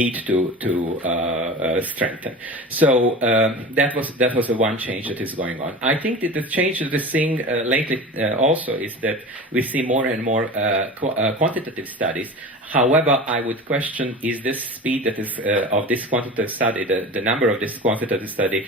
need to strengthen. So that was the one change that is going on. I think that the change that we're seeing lately also is that we see more and more quantitative studies. However, I would question, is this speed that is of this quantitative study, the number of this quantitative study,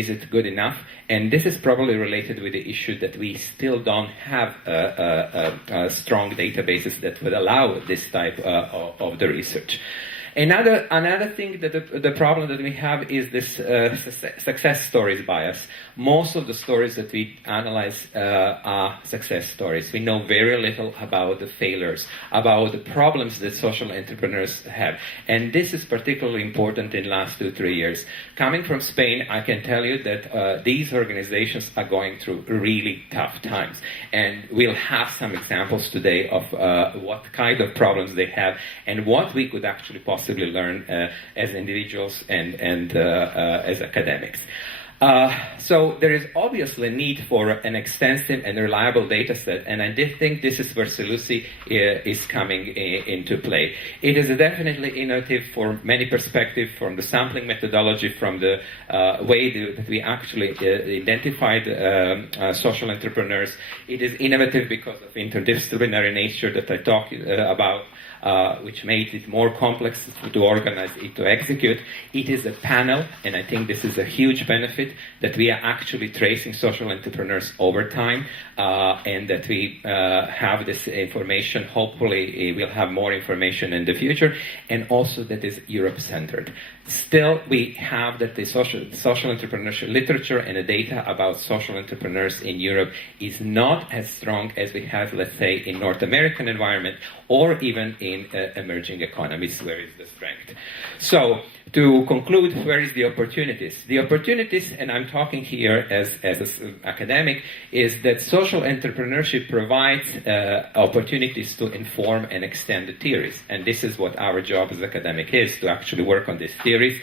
is it good enough? And this is probably related with the issue that we still don't have strong databases that would allow this type of the research. Another thing that the problem that we have is this success stories bias. Most of the stories that we analyze are success stories. We know very little about the failures, about the problems that social entrepreneurs have. And this is particularly important in the last 2-3 years. Coming from Spain, I can tell you that these organizations are going through really tough times. And we'll have some examples today of what kind of problems they have and what we could actually possibly learn as individuals and as academics. So there is obviously a need for an extensive and reliable data set, and I did think this is where SELUSI is coming into play. It is definitely innovative for many perspectives, from the sampling methodology, from the way that we actually identified social entrepreneurs. It is innovative because of interdisciplinary nature that I talked about, which made it more complex to organize it, to execute. It is a panel, and I think this is a huge benefit, that we are actually tracing social entrepreneurs over time, and that we have this information. Hopefully we'll have more information in the future, and also that is Europe-centered. Still, we have that the social entrepreneurship literature and the data about social entrepreneurs in Europe is not as strong as we have, let's say, in North American environment, or even in emerging economies, where is the strength. So, to conclude, where is the opportunities? The opportunities, and I'm talking here as an academic, is that social entrepreneurship provides opportunities to inform and extend the theories. And this is what our job as academic is, to actually work on these theories.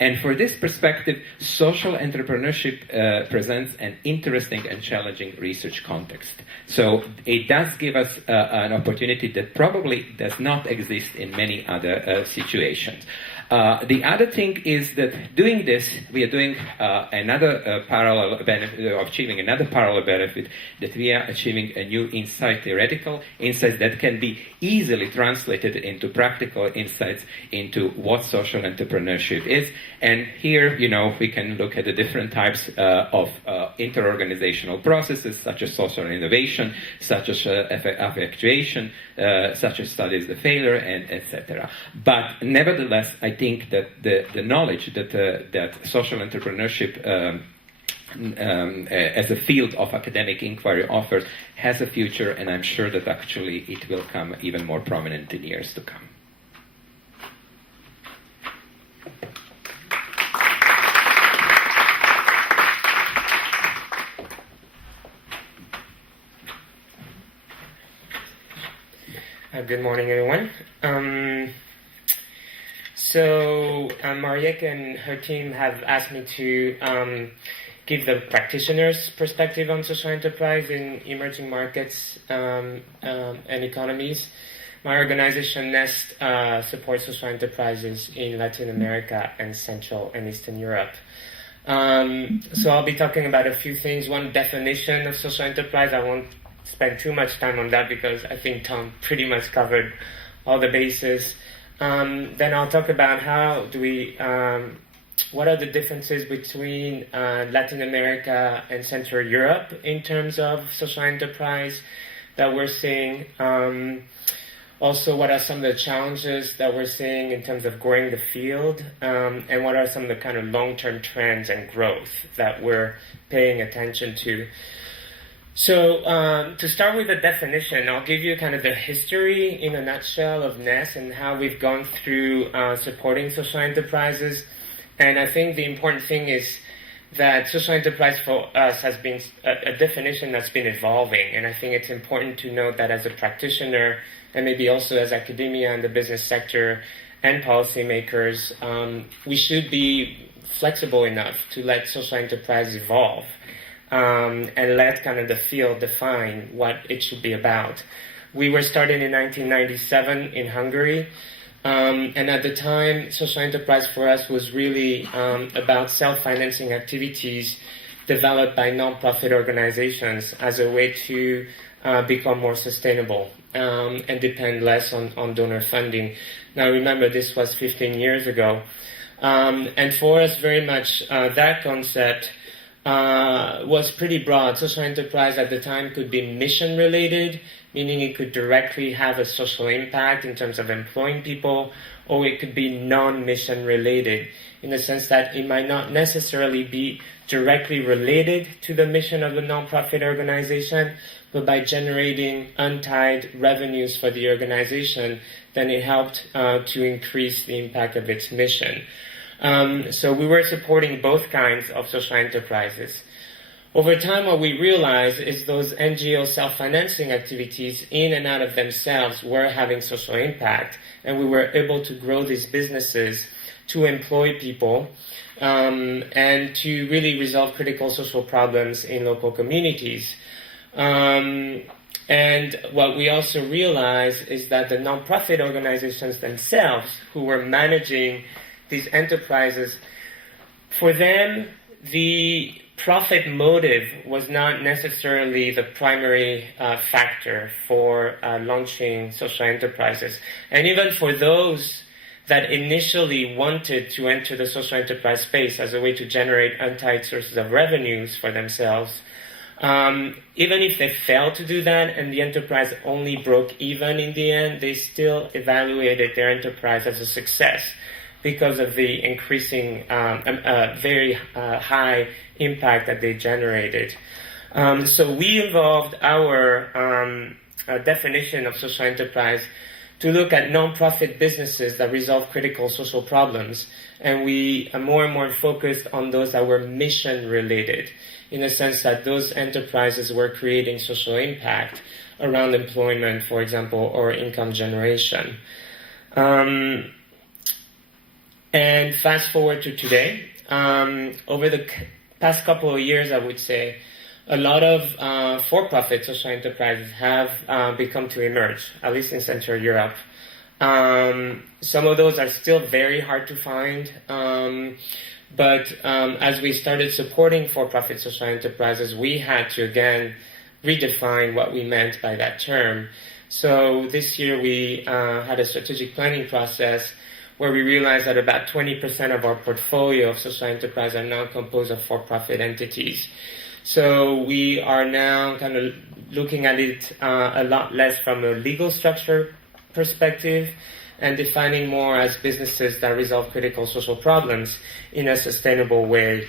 And for this perspective, social entrepreneurship presents an interesting and challenging research context. So it does give us an opportunity that probably does not exist in many other situations. The other thing is that doing this, we are doing another parallel benefit, of achieving another parallel benefit, that we are achieving a new insight, theoretical insights that can be easily translated into practical insights into what social entrepreneurship is. And here, we can look at the different types of interorganizational processes, such as social innovation, such as effectuation, such as studies the failure, and etc. But nevertheless, I think that the knowledge that social entrepreneurship as a field of academic inquiry offers has a future, and I'm sure that actually it will come even more prominent in years to come. Good morning, everyone. So Marieke and her team have asked me to give the practitioner's perspective on social enterprise in emerging markets and economies. My organization, NEST, supports social enterprises in Latin America and Central and Eastern Europe. So I'll be talking about a few things. One, definition of social enterprise. I won't spend too much time on that because I think Tom pretty much covered all the bases. Then I'll talk about how do we, what are the differences between Latin America and Central Europe in terms of social enterprise that we're seeing. Also, what are some of the challenges that we're seeing in terms of growing the field, and what are some of the kind of long-term trends and growth that we're paying attention to. So to start with the definition, I'll give you kind of the history in a nutshell of NEST and how we've gone through supporting social enterprises. And I think the important thing is that social enterprise for us has been a definition that's been evolving. And I think it's important to note that as a practitioner, and maybe also as academia and the business sector and policymakers, we should be flexible enough to let social enterprise evolve. And let kind of the field define what it should be about. We were started in 1997 in Hungary. And at the time, social enterprise for us was really about self-financing activities developed by non-profit organizations as a way to become more sustainable and depend less on donor funding. Now remember, this was 15 years ago. And for us, very much that concept was pretty broad. Social enterprise at the time could be mission related, meaning it could directly have a social impact in terms of employing people, or it could be non-mission related, in the sense that it might not necessarily be directly related to the mission of the nonprofit organization, but by generating untied revenues for the organization, then it helped to increase the impact of its mission. So we were supporting both kinds of social enterprises. Over time, what we realized is those NGO self-financing activities in and out of themselves were having social impact, and we were able to grow these businesses to employ people and to really resolve critical social problems in local communities. And what we also realized is that the nonprofit organizations themselves who were managing these enterprises, for them, the profit motive was not necessarily the primary factor for launching social enterprises. And even for those that initially wanted to enter the social enterprise space as a way to generate untied sources of revenues for themselves, even if they failed to do that and the enterprise only broke even in the end, they still evaluated their enterprise as a success because of the increasing, very high impact that they generated. So we evolved our definition of social enterprise to look at nonprofit businesses that resolve critical social problems, and we more and more focused on those that were mission related, in the sense that those enterprises were creating social impact around employment, for example, or income generation. And fast forward to today, over the past couple of years, I would say, a lot of for-profit social enterprises have become to emerge, at least in Central Europe. Some of those are still very hard to find, but as we started supporting for-profit social enterprises, we had to again redefine what we meant by that term. So this year we had a strategic planning process where we realized that about 20% of our portfolio of social enterprise are now composed of for-profit entities. So we are now kind of looking at it a lot less from a legal structure perspective and defining more as businesses that resolve critical social problems in a sustainable way.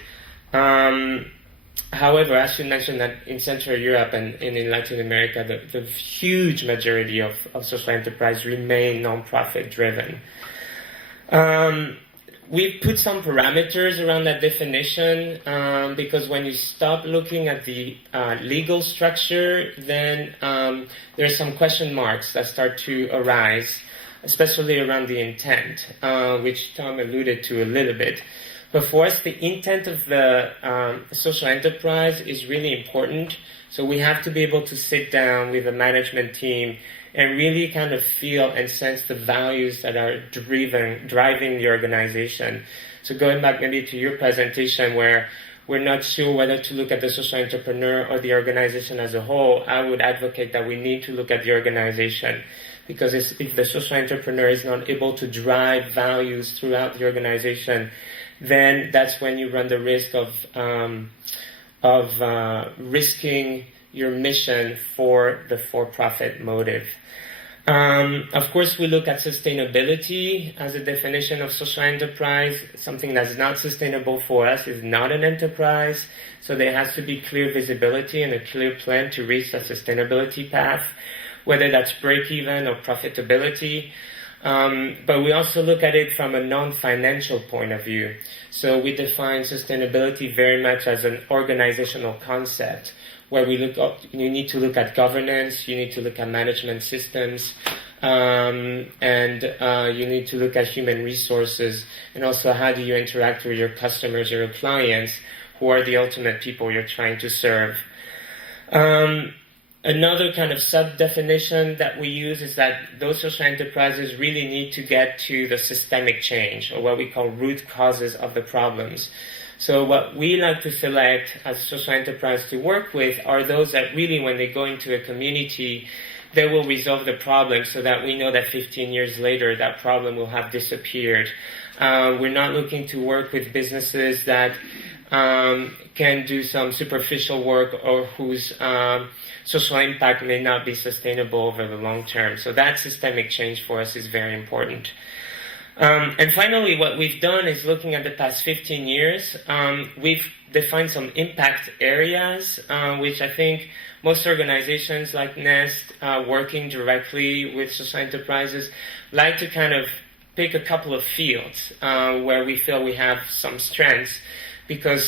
However, I should mention that in Central Europe and in Latin America, the huge majority of social enterprise remain non-profit driven. We put some parameters around that definition because when you stop looking at the legal structure, then there are some question marks that start to arise, especially around the intent, which Tom alluded to a little bit. But for us, the intent of the social enterprise is really important. So we have to be able to sit down with the management team and really kind of feel and sense the values that are driving the organization. So going back maybe to your presentation where we're not sure whether to look at the social entrepreneur or the organization as a whole, I would advocate that we need to look at the organization, because if the social entrepreneur is not able to drive values throughout the organization, then that's when you run the risk of risking your mission for the for-profit motive. Of course, we look at sustainability as a definition of social enterprise. Something that's not sustainable for us is not an enterprise. So there has to be clear visibility and a clear plan to reach the sustainability path, whether that's break-even or profitability. But we also look at it from a non-financial point of view. So we define sustainability very much as an organizational concept, where you need to look at governance, you need to look at management systems, and you need to look at human resources, and also how do you interact with your customers, your clients, who are the ultimate people you're trying to serve. Another kind of sub-definition that we use is that those social enterprises really need to get to the systemic change, or what we call root causes of the problems. So what we like to select as a social enterprise to work with are those that really, when they go into a community, they will resolve the problem so that we know that 15 years later that problem will have disappeared. We're not looking to work with businesses that can do some superficial work or whose social impact may not be sustainable over the long term. So that systemic change for us is very important. And finally, what we've done is looking at the past 15 years, we've defined some impact areas, which I think most organizations like Nest, working directly with social enterprises, like to kind of pick a couple of fields where we feel we have some strengths, because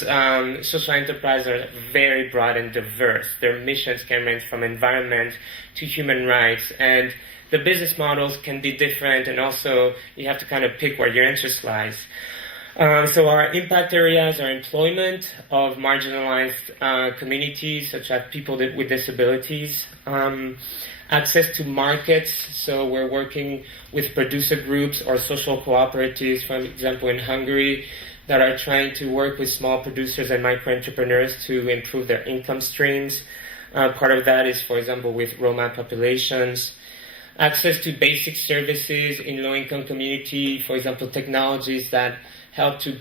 social enterprises are very broad and diverse. Their missions can range from environment to human rights, and the business models can be different, and also you have to kind of pick where your interest lies. So our impact areas are employment of marginalized communities, such as people with disabilities, access to markets, so we're working with producer groups or social cooperatives, for example in Hungary, that are trying to work with small producers and micro-entrepreneurs to improve their income streams. Part of that is, for example, with Roma populations. Access to basic services in low-income community, for example, technologies that help to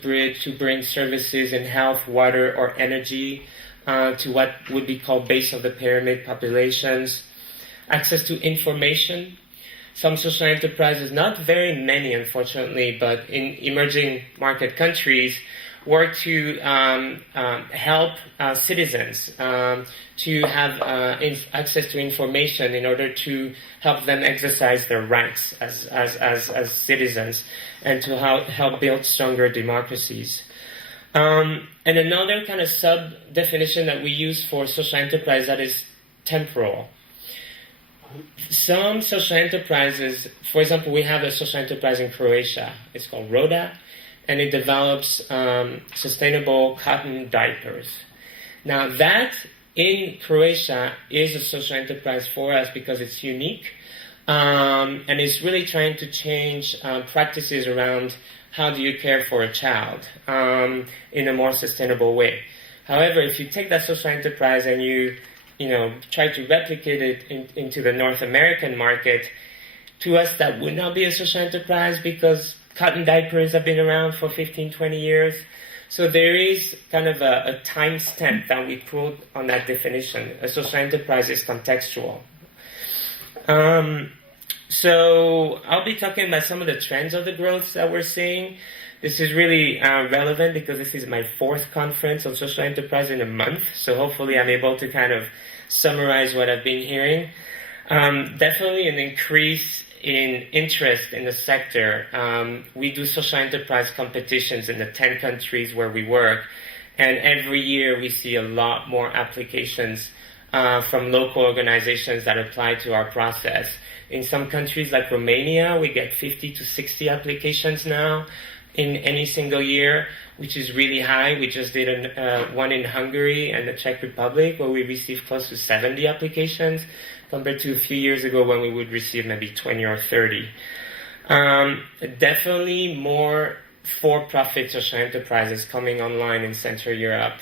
bring services in health, water, or energy to what would be called base of the pyramid populations. Access to information. Some social enterprises, not very many unfortunately, but in emerging market countries, work to help citizens to have access to information in order to help them exercise their rights as citizens, and to help build stronger democracies. And another kind of sub-definition that we use for social enterprise that is temporal. Some social enterprises, for example, we have a social enterprise in Croatia. It's called Roda, and it develops sustainable cotton diapers. Now that in Croatia is a social enterprise for us because it's unique, and it's really trying to change practices around how do you care for a child in a more sustainable way. However, if you take that social enterprise and you try to replicate it into the North American market, to us that would not be a social enterprise because cotton diapers have been around for 15, 20 years. So there is kind of a time stamp that we put on that definition. A social enterprise is contextual. So I'll be talking about some of the trends of the growth that we're seeing. This is really relevant because this is my 4th conference on social enterprise in a month. So hopefully I'm able to kind of summarize what I've been hearing. Definitely an increase in interest in the sector. We do social enterprise competitions in the 10 countries where we work. And every year we see a lot more applications from local organizations that apply to our process. In some countries like Romania, we get 50 to 60 applications now in any single year, which is really high. We just did one in Hungary and the Czech Republic where we received close to 70 applications compared to a few years ago when we would receive maybe 20 or 30. Definitely more for-profit social enterprises coming online in Central Europe.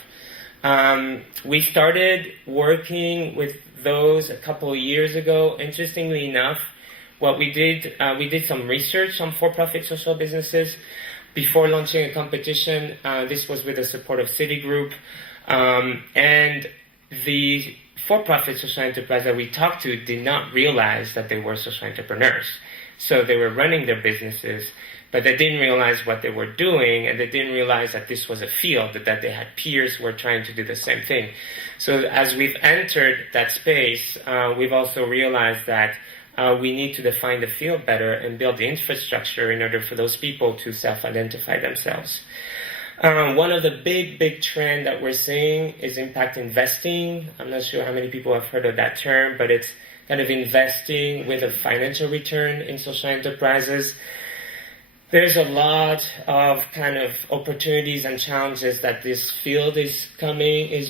We started working with those a couple of years ago. Interestingly enough, what we did some research on for-profit social businesses before launching a competition. This was with the support of Citigroup. And the for-profit social enterprise that we talked to did not realize that they were social entrepreneurs. So they were running their businesses, but they didn't realize what they were doing, and they didn't realize that this was a field, that they had peers who were trying to do the same thing. So as we've entered that space, we've also realized that we need to define the field better and build the infrastructure in order for those people to self-identify themselves. One of the big trend that we're seeing is impact investing. I'm not sure how many people have heard of that term, but it's kind of investing with a financial return in social enterprises. There's a lot of kind of opportunities and challenges that this field is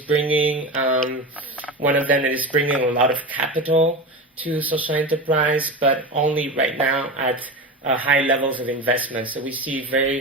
bringing. One of them is bringing a lot of capital to social enterprise, but only right now at high levels of investment. So we see very